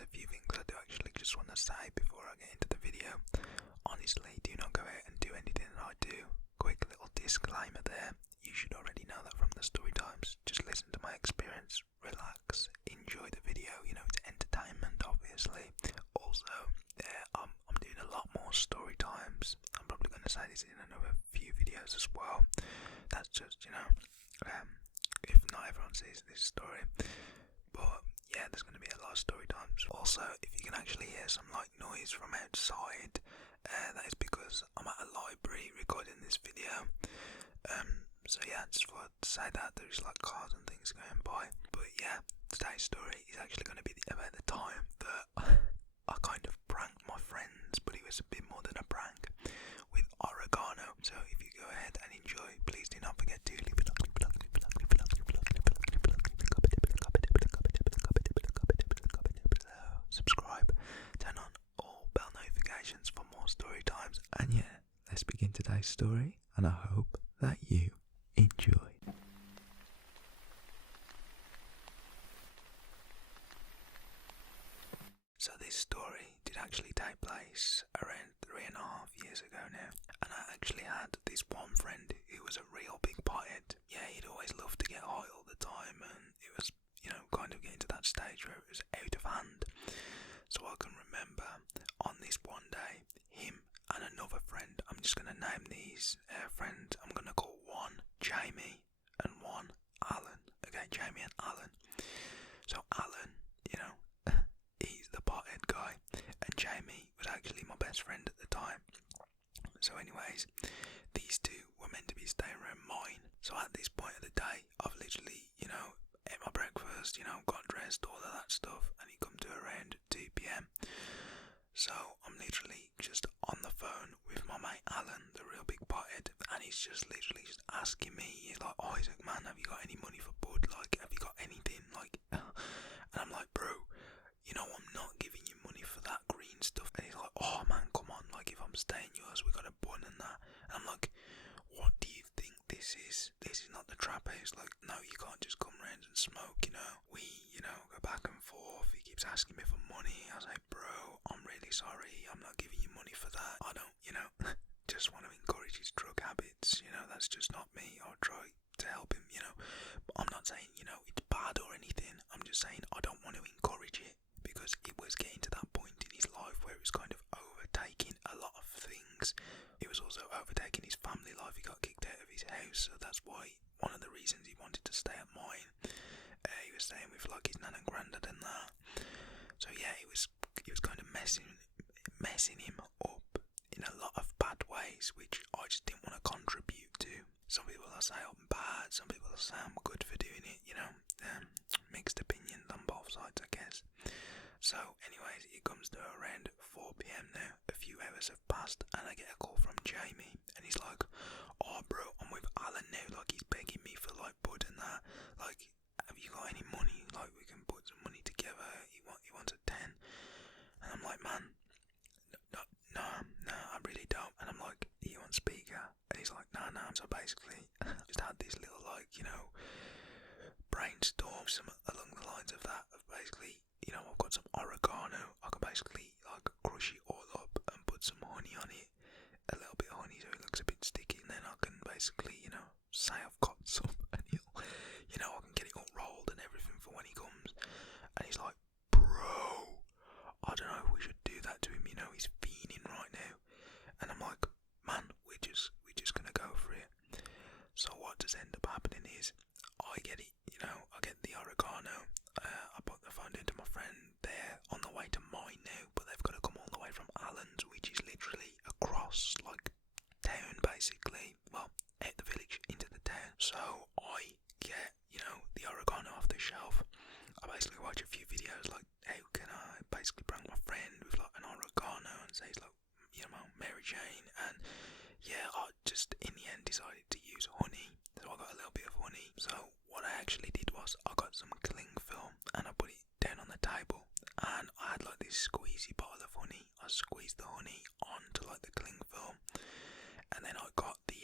there's a few things I do actually just want to say before I get into the video. Honestly, do not go out and do anything that I do. Quick little disclaimer there. You should already know that from the story times. Just listen to my experience, relax, enjoy the video. You know, it's entertainment, obviously. Also, I'm doing a lot more story times. I'm probably going to say this in another few videos as well. That's just, you know, if not everyone sees this story. But yeah, there's going to be a lot of story times. Also, if you can actually hear some like noise from outside, that is because I'm at a library recording this video. So yeah, just thought to say that there's like cars and things going by. But yeah, today's story is actually going to be about the time that I kind of pranked my friends, but it was a bit more than a prank, with Oregano. So if you go ahead and enjoy, please do not forget to leave a like, subscribe, turn on all bell notifications for more story times. And yeah, let's begin today's story, and I hope that you enjoy. So this story did actually take place around 3.5 years ago now, and I actually had this one friend who was a real big pothead. Yeah, he'd always loved to get high all the time, and it was, you know, kind of getting to that stage where it was out of hand. So I can remember on this one day, him and another friend, I'm just going to name these friends, I'm going to call one Jamie and one Alan. Okay, Jamie and Alan. So Alan, you know, he's the pothead guy, and Jamie was actually my best friend at the time. So anyways, these two were meant to be staying around mine. So at this point of the day, I've literally, you know, ate my breakfast, you know, got dressed, all of that stuff, and he come to around 2 p.m. So I'm literally just on the phone with my mate Alan, the real big pothead, and he's just literally just asking me, he's like, "Oh, Izak, man, have you got any money for bud? Like, have you got anything? Like," and I'm like, "Bro, you know, I'm not giving you money for that green stuff." And he's like, "Oh man, come on, like if I'm staying yours, we got a bun and that." And I'm like, "What do you think this is? This is not the trap house. Like, no, you can't just come round and smoke, you know. We, you know, go back and forth. He keeps asking me for money." I was like, "Bro, I'm really sorry. I'm not giving you money for that. I don't, you know, just want to encourage his drug habits. You know, that's just not me. I'll try to help him, you know. But I'm not saying, you know, it's bad or anything. I'm just saying I don't want to encourage it, because it was getting to that point in his life where it was kind of overtaking a lot of things. It was also overtaking his family life. He got kicked out of his house, so that's why one of the reasons he wanted to stay at mine. He was staying with like his nan and granddad and that. So yeah, it was kind of messing him up in a lot of bad ways, which I just didn't want to contribute to. Some people will say I'm bad, some people will say I'm good for doing it, you know. Mixed opinions on both sides, I guess. So anyways, it comes to around 4 p.m. now. A few hours have passed, and I get a call from Jamie, and he's like, "Oh bro, I'm with Alan now, like he's begging me for like bud and that, like have you got any money, like we can put some money together, he wants a 10. And I'm like, "Man, no, I really don't." And I'm like, "Are you on speaker?" And he's like, no. So basically, just had this little like, you know, brainstorm some along the lines of that, of basically, you know, I've got some oregano, I can basically like crush it all up and put some honey on it, a little bit of honey so it looks a bit sticky, and then I can basically, you know, say I've got some, and he'll, you know, I can get it all rolled and everything for when he comes." And he's like, "Bro, I don't know if we should do that to him, you know, he's fiending right now." And I'm like, "Man, we're just gonna go for it." So what does end up happening is, I get it, you know, I get the oregano, I put the phone into my friend, they're on the way to mine now, but they've got to come all the way from Allen's, which is literally across, like, town basically, well, out the village into the town. So I get, you know, the oregano off the shelf. I basically watch a few videos like, how can I basically prank my friend with like an oregano, and say it's like, you know, Mary Jane. And yeah, I just in the end decided to use honey, so I got a little bit of honey. So what I actually did was I got some cling film and I put it down on the table, and I had like this squeezy bottle of honey. I squeezed the honey onto like the cling film, and then I got the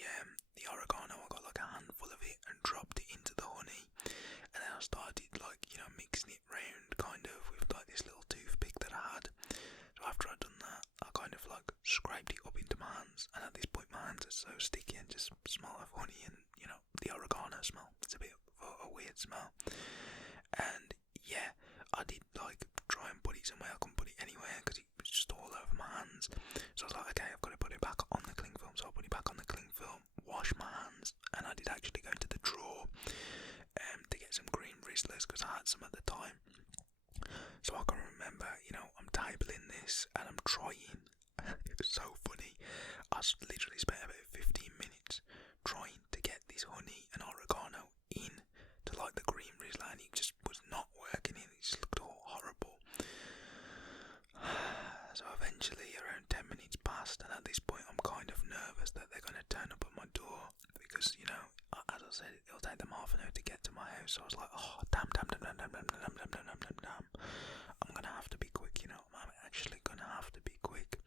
oregano, I got like a handful of it and dropped it into the honey, and then I started like, you know, mixing it round kind of with like this little toothpick cigarette smell. And yeah, I did like try and put it somewhere. I couldn't put it anywhere because it was just all over my hands. So I was like, okay, I've got to put it back on the cling film. So I put it back on the cling film, wash my hands, and I did actually go into the drawer to get some green Rizzlers because I had some at the time. So I can remember, I'm tabling this and I'm trying. It was so funny. I literally spent about 15 minutes trying to get this honey and oregano in to like the green Rizzler, and it just was not working in. It just looked all horrible. So eventually around 10 minutes passed, and at this point I'm kind of nervous that they're going to turn up at my door because, as I said, it'll take them half an hour to get to my house. So I was like, oh, damn. I'm going to have to be quick, I'm actually going to have to be quick.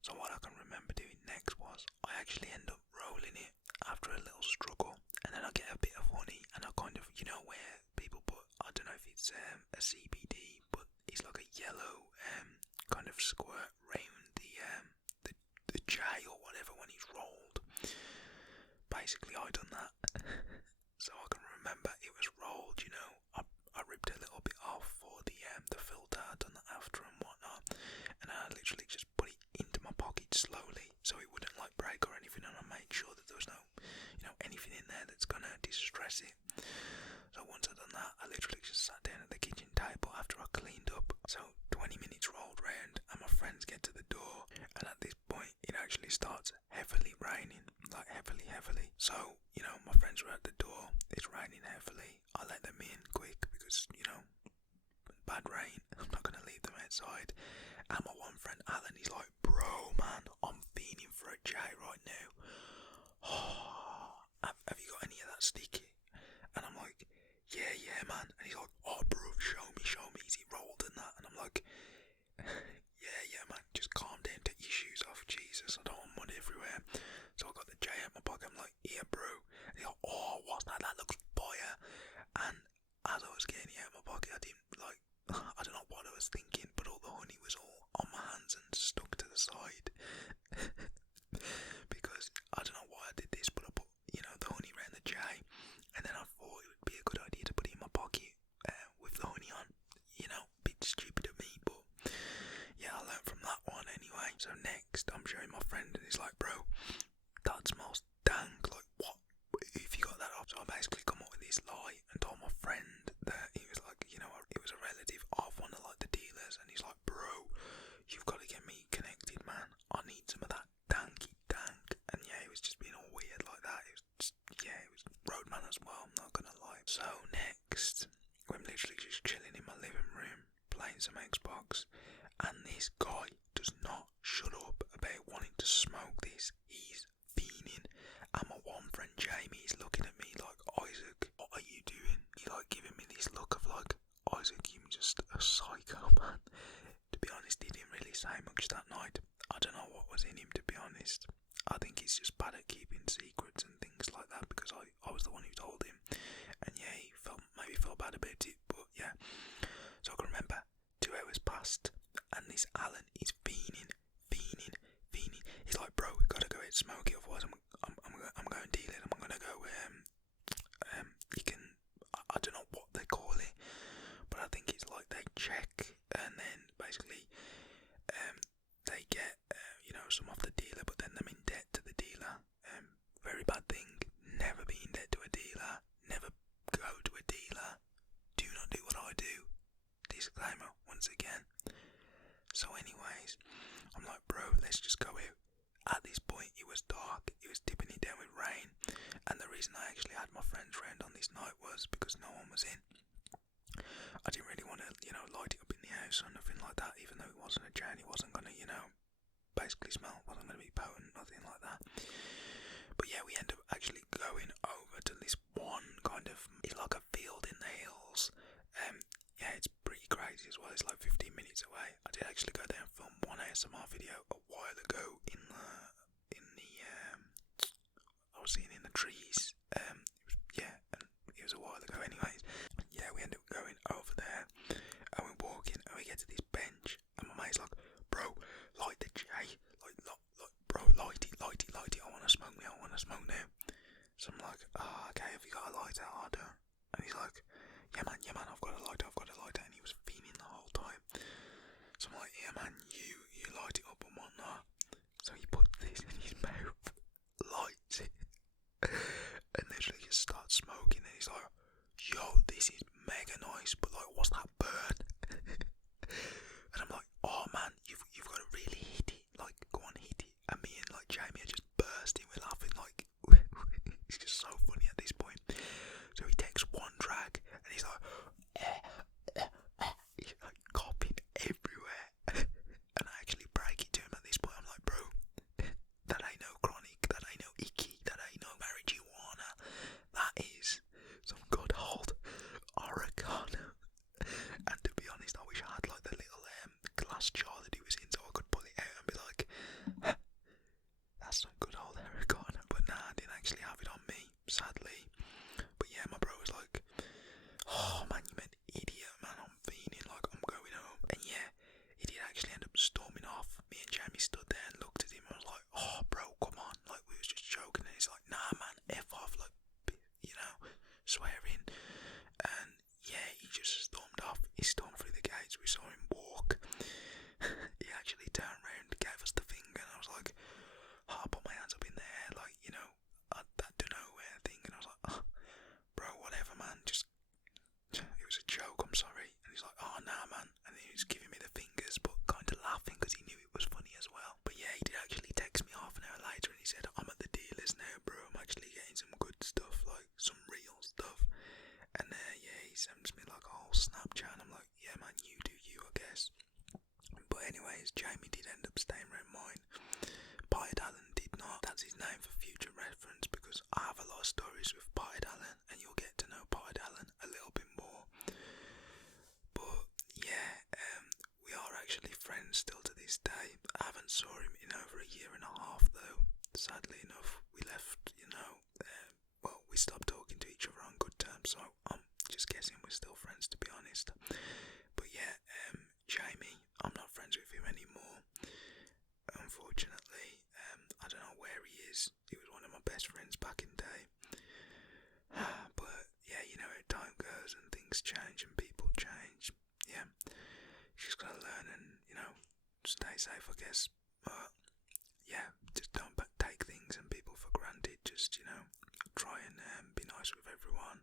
So what I can remember doing next was I actually end up rolling it after a little struggle, and then I get a bit of honey, and I kind of, where people put, I don't know if it's a CBD, but it's like a yellow kind of squirt round the J or whatever when it's rolled. Basically, I done that. So I can remember it was rolled, I ripped a little bit off for the filter. I done that after and whatnot, and I literally just put it into my pocket slowly so it wouldn't like break or anything, and I made sure that there was no, anything in there that's gonna distress it. So once I'd done that, I literally just sat down at the kitchen table after I cleaned up. So 20 minutes rolled round and my friends get to the door, and at this point it actually starts heavily raining, like heavily. So, my friends were at the door, it's raining heavily. I let them in quick because, bad rain, I'm not going to leave them outside. And my one friend Alan, he's like, bro, man, I'm feeling for a J right now. Have you got any of that sticky? And I'm like, yeah, man. And he's like, oh, bro, show me, is it rolled and that? And I'm like, yeah, man, just calm down, take your shoes off, Jesus, I don't want mud everywhere. So I got the J out my pocket, I'm like, yeah, bro. And he's like, oh, what's that? That looks fire. And as I was getting it out of my pocket, I didn't, I don't know what I was thinking, but all the honey was all on my hands and stuck to the side. Because, I don't know why I did this, but I put, the honey around the J, and then I thought it would be a good idea to put it in my pocket with the honey on. Bit stupid of me, but yeah, I learned from that one anyway. So next, I'm showing my friend, and he's like, bro, that smells dank, like what? If you got that off? So I basically come up with this lie and told my friend that he was like, it was a relative of one of the dealers, and he's like, bro, you've got to get me connected, man. I need some of that danky dank. And yeah, it was just being all weird like that. It was just, it was roadman as well, I'm not gonna lie. So next, I'm literally just chilling in my living room, playing some Xbox, and this guy does not shut up about wanting to smoke this. He's fiending, and my one friend Jamie is looking at me like, Isaac, what are you doing? He's like giving me this look of like, Isaac, you're just a psycho, man. To be honest, he didn't really say much that night. I don't know what was in him, to be honest. I think he's just bad at keeping secrets and things like that, because I was the one who told him, and yeah, he maybe felt bad about it, but yeah. So I can remember 2 hours passed, and this Alan is fiending. He's like, bro, we gotta go out and smoke it, otherwise I'm going dealing. I'm gonna go you can, I don't know what they call it, but I think it's like they check, and then basically they get some off the dealer, but then them in debt to the dealer. Very bad thing. Never be in debt to a dealer. Never go to a dealer. Do not do what I do. Disclaimer once again. So anyways, I'm like, bro, let's just go out. At this point it was dark, it was tipping it down with rain, and the reason I actually had my friends round on this night was because no one was in. I didn't really want to, light it up in the house or nothing like that, even though it wasn't a Jan, it wasn't going to, basically smell, wasn't going to be potent, nothing like that. But yeah, we ended up actually going over to this one kind of, it's like a field in the hills. Yeah, it's pretty crazy as well. It's like 15 minutes away. I did actually go there and film one ASMR video a while ago in the I was seeing in the trees. And it was a while ago anyways. Yeah, we ended up going over there, and we're walking, and we get to this bench, and my mate's like, bro, light the J, bro, light it, I wanna smoke now. So I'm like, okay, have you got a lighter? I don't. And he's man, you light it up and whatnot. So he puts this in his mouth, lights it, and literally just starts smoking. And he's like, "Yo, this is mega nice, but like, what's that burn?" And I'm like, "Oh man, you've got to really hit it. Like, go on, hit it." And me and like Jamie are just bursting. We're laughing like it's just so funny at this point. So he takes one drag and he's like, he's like coughing everywhere. And I actually break it to him at this point. I'm like, "Bro, that ain't no chronic, that ain't no icky, that ain't no marijuana. That is some good old Oregano." And to be honest, I wish I had like the little glass jar that he was in so I could pull it out and be like, "That's some good old Oregano." But nah, I didn't actually have it on me, sadly. But yeah, my bro was like, "Oh man, you meant idiot, man, I'm fiending, like I'm going home." And yeah, he did actually end up storming off. Me and Jamie stood there and looked at him and was like, "Oh bro, come on," like we was just joking. And he's like, "Nah man, F off," like, you know, swearing. And yeah, he just stormed off. He stormed through the gates. We saw him walk. He actually turned around, gave us the finger, and I was like, I put my hands up in the air, like, you know, that don't know where thing. And I was like, "Oh, bro, whatever, man, just, it was a joke, I'm sorry." And he's like, "Oh, nah, man." And then he was giving me the fingers, but kind of laughing because he knew it was funny as well. But yeah, he did actually text me half an hour later and he said, "I'm at the dealers now, bro. I'm actually getting some good stuff, like some real stuff." And yeah, he sends me like a whole Snapchat and I'm like, "Yeah, man, you do you, I guess." But anyways, Jamie did end up staying around mine. Pied Allen did not. That's his name for future reference because I have a lot of stories with Pied Allen and you'll get to know Pied Allen a little bit more. But yeah, we are actually friends still to this day. I haven't saw him in over a year and a half though. Sadly enough, we left, you know, well, we stopped talking to each other on good terms, so I'm just guessing we're still friends, to be honest. But yeah, Jamie, I'm not friends with him anymore, unfortunately. I don't know where he is. He was one of my best friends back in the day. But yeah, you know how time goes and things change and people change. Yeah, you just gotta learn and, you know, stay safe, I guess. But yeah, just don't take things and people for granted. Just, you know, try and be nice with everyone.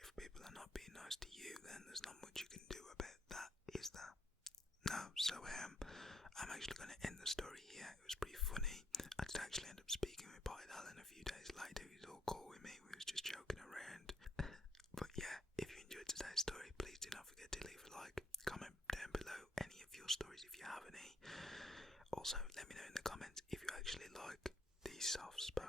If people are not being nice to you, then there's not much you can do about that, is there? No. So I'm actually going to end the story here. It was pretty funny. I did actually end up speaking with Pied Allen a few days later. He was all cool with me. We was just joking around. But yeah, if you enjoyed today's story, please do not forget to leave a like. Comment down below any of your stories if you have any. Also, let me know in the comments if you actually like these soft spoken